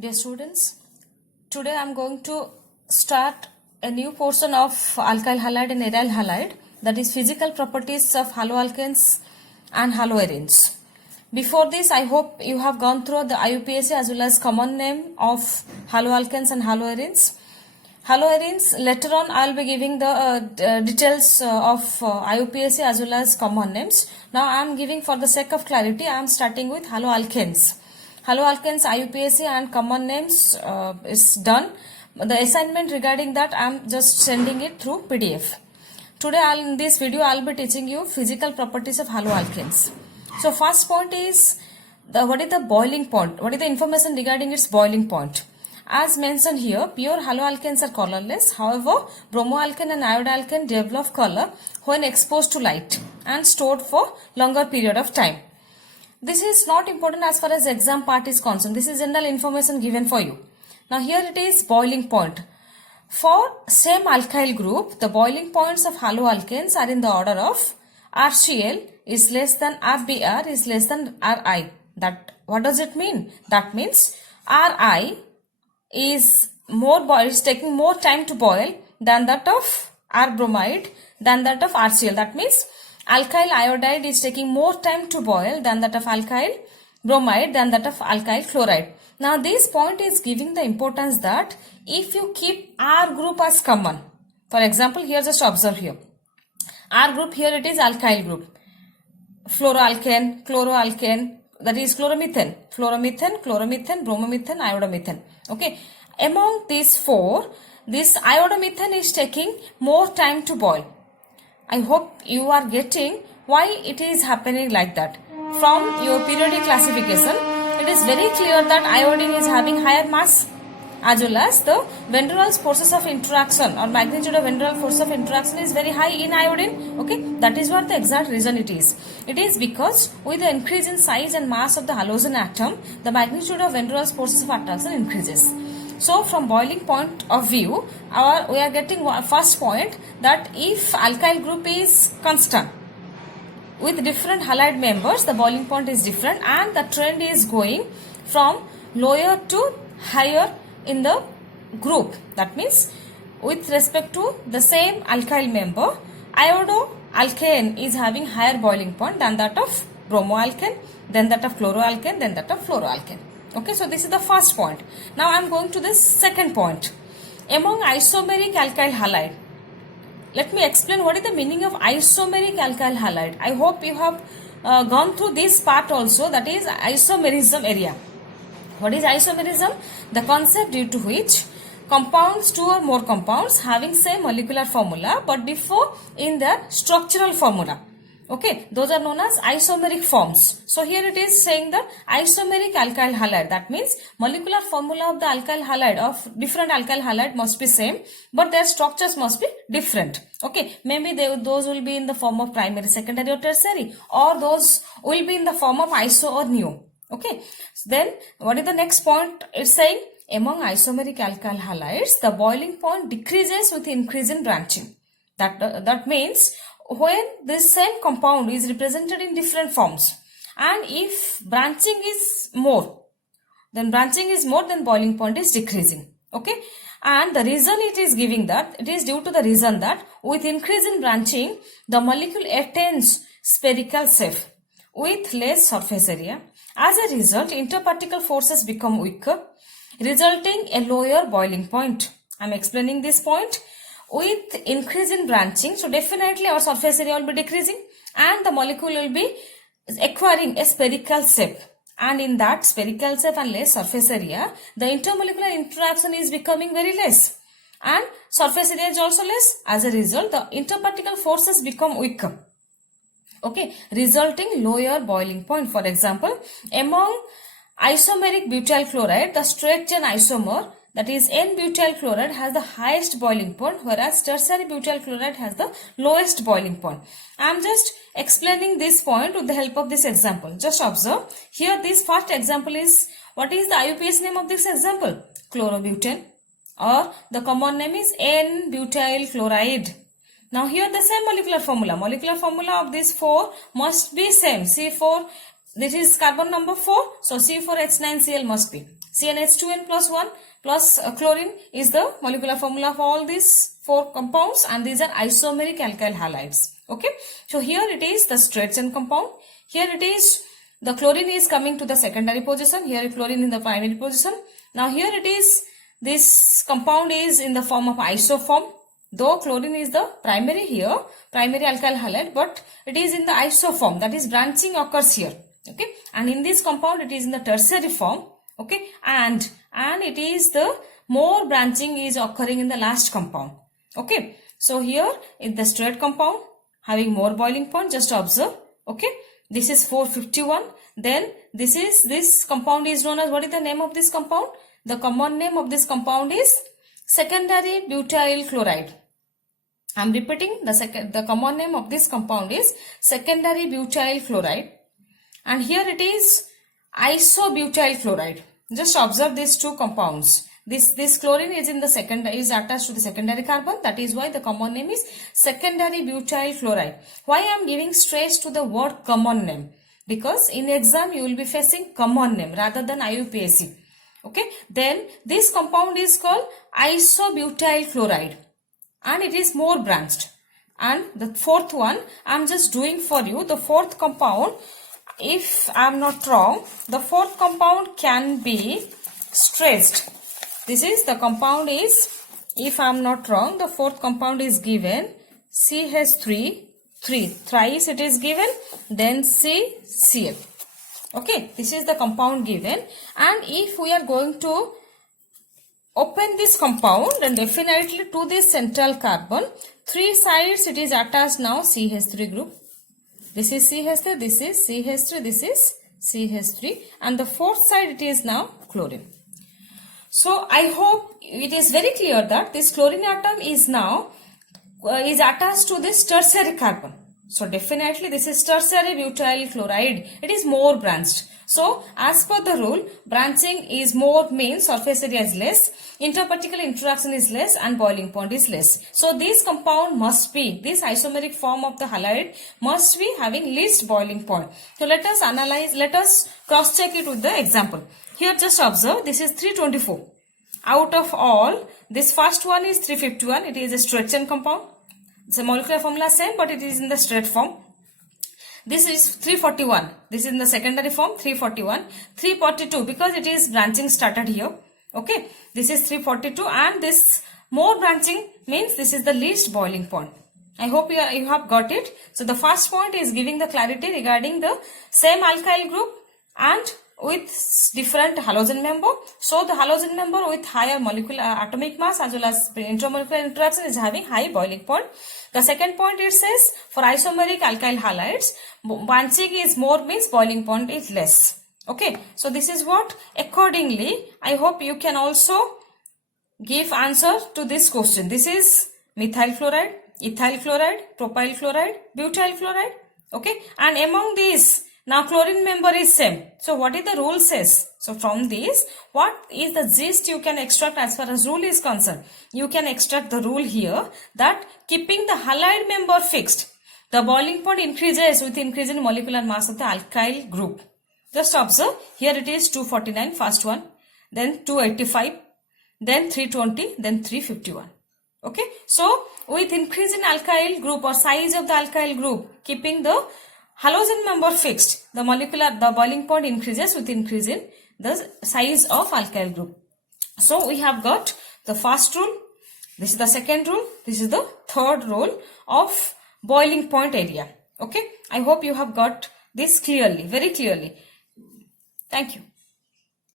Dear students, today I am going to start a new portion of alkyl halide and aryl halide, that is physical properties of haloalkanes and haloarenes. Before this, I hope you have gone through the IUPAC as well as common name of haloalkanes and haloarenes. Haloarenes, later on I will be giving the details of IUPAC as well as common names. Now I am giving, for the sake of clarity, I am starting with haloalkanes. Haloalkanes, IUPAC and common names is done. The assignment regarding that I am just sending it through PDF. Today in this video I will be teaching you physical properties of haloalkanes. So first point is what is the boiling point? What is the information regarding its boiling point? As mentioned here, pure haloalkanes are colorless. However, bromoalkane and iodalkane develop color when exposed to light and stored for longer period of time. This is not important as far as exam part is concerned. This is general information given for you. Now here it is boiling point. For same alkyl group, the boiling points of haloalkanes are in the order of RCl is less than RBr is less than Ri. What does it mean? That means Ri is taking more time to boil than that of R bromide than that of RCl. That means alkyl iodide is taking more time to boil than that of alkyl bromide than that of alkyl chloride. Now this point is giving the importance that if you keep R group as common, for example, here just observe here. R group, here it is alkyl group. Fluoroalkane, chloroalkane, that is chloromethane, bromomethane, iodomethane. Okay. Among these four, this iodomethane is taking more time to boil. I hope you are getting why it is happening like that. From your periodic classification, it is very clear that iodine is having higher mass as well as the van der Waals forces of interaction or magnitude of van der Waals force of interaction is very high in iodine. Okay, that is what the exact reason it is. It is because with the increase in size and mass of the halogen atom, the magnitude of van der Waals forces of attraction increases. So from boiling point of view, we are getting first point that if alkyl group is constant with different halide members, the boiling point is different and the trend is going from lower to higher in the group. That means with respect to the same alkyl member, iodoalkane is having higher boiling point than that of bromoalkane, then that of chloroalkane, then that of fluoroalkane. Okay, so this is the first point. Now I am going to the second point. Among isomeric alkyl halide, let me explain what is the meaning of isomeric alkyl halide. I hope you have gone through this part also, that is isomerism area. What is isomerism? The concept due to which compounds, two or more compounds having same molecular formula but differ in their structural formula. Okay, those are known as isomeric forms. So here it is saying the isomeric alkyl halide. That means molecular formula of the alkyl halide of different alkyl halide must be same, but their structures must be different. Okay, maybe those will be in the form of primary, secondary or tertiary, or those will be in the form of iso or neo. Okay, so then what is the next point? It's saying among isomeric alkyl halides, the boiling point decreases with increase in branching. That means when this same compound is represented in different forms, and if branching is more, then boiling point is decreasing. Okay, and the reason it is giving that, it is due to the reason that with increase in branching, the molecule attains spherical shape with less surface area. As a result, interparticle forces become weaker, resulting a lower boiling point. I am explaining this point. With increase in branching, so definitely our surface area will be decreasing and the molecule will be acquiring a spherical shape. And in that spherical shape and less surface area, the intermolecular interaction is becoming very less and surface area is also less. As a result, the interparticle forces become weaker. Okay, resulting lower boiling point. For example, among isomeric butyl chloride, the straight chain isomer, that is N-butyl chloride, has the highest boiling point, whereas tertiary butyl chloride has the lowest boiling point. I am just explaining this point with the help of this example. Just observe. Here this first example is, what is the IUPAC name of this example? Chlorobutane, or the common name is N-butyl chloride. Now here the same molecular formula. Molecular formula of these four must be same. C4 this is carbon number 4. So C4H9Cl must be. CnH2n plus 1 plus chlorine is the molecular formula of all these 4 compounds, and these are isomeric alkyl halides. Okay. So here it is the straight chain compound. Here it is the chlorine is coming to the secondary position. Here chlorine in the primary position. Now here it is, this compound is in the form of isoform. Though chlorine is the primary here, primary alkyl halide, but it is in the isoform, that is branching occurs here. Okay, and in this compound it is in the tertiary form. Okay, and it is the more branching is occurring in the last compound. Okay, so here in the straight compound having more boiling point, just observe. Okay, this is 451. Then this compound is known as, what is the name of this compound? The common name of this compound is secondary butyl chloride. I am repeating, the common name of this compound is secondary butyl chloride, and here it is isobutyl chloride. Just observe these two compounds. This chlorine is in the is attached to the secondary carbon. That is why the common name is secondary butyl chloride. Why I am giving stress to the word common name? Because in exam you will be facing common name rather than IUPAC. Okay, then this compound is called isobutyl chloride, and it is more branched. And the fourth one I am just doing for you. The fourth compound, if I am not wrong, the fourth compound can be stressed. This is the compound is, if I am not wrong, the fourth compound is given CH3, thrice it is given, then CCl. Okay, this is the compound given, and if we are going to open this compound, then definitely to this central carbon, 3 sides it is attached now CH3 group. This is CH3, this is CH3, this is CH3, and the fourth side it is now chlorine. So I hope it is very clear that this chlorine atom is now is attached to this tertiary carbon. So definitely this is tertiary butyl chloride. It is more branched. So as per the rule, branching is more means surface area is less, interparticular interaction is less, and boiling point is less. So this compound must be, this isomeric form of the halide must be having least boiling point. So let us analyze, let us cross check it with the example. Here just observe, this is 324. Out of all, this first one is 351. It is a straight chain compound. The molecular formula same, but it is in the straight form. This is 341. This is in the secondary form, 341. 342, because it is branching started here. Okay, this is 342, and this more branching means this is the least boiling point. I hope you have got it. So the first point is giving the clarity regarding the same alkyl group and with different halogen member. So the halogen member with higher molecular atomic mass as well as intermolecular interaction is having high boiling point. The second point, it says for isomeric alkyl halides, branching is more means boiling point is less. Okay, so this is what accordingly I hope you can also give answer to this question. This is methyl chloride, ethyl chloride, propyl chloride, butyl chloride. Okay, and among these now chlorine member is same. So what is the rule says? So from this, what is the gist you can extract as far as rule is concerned? You can extract the rule here that keeping the halide member fixed, the boiling point increases with increase in molecular mass of the alkyl group. Just observe, here it is 249 first one, then 285, then 320, then 351. Okay, so with increase in alkyl group or size of the alkyl group, keeping the halogen member fixed, the boiling point increases with increase in the size of alkyl group. So we have got the first rule, this is the second rule, this is the third rule of boiling point area. Okay, I hope you have got this clearly, very clearly. Thank you.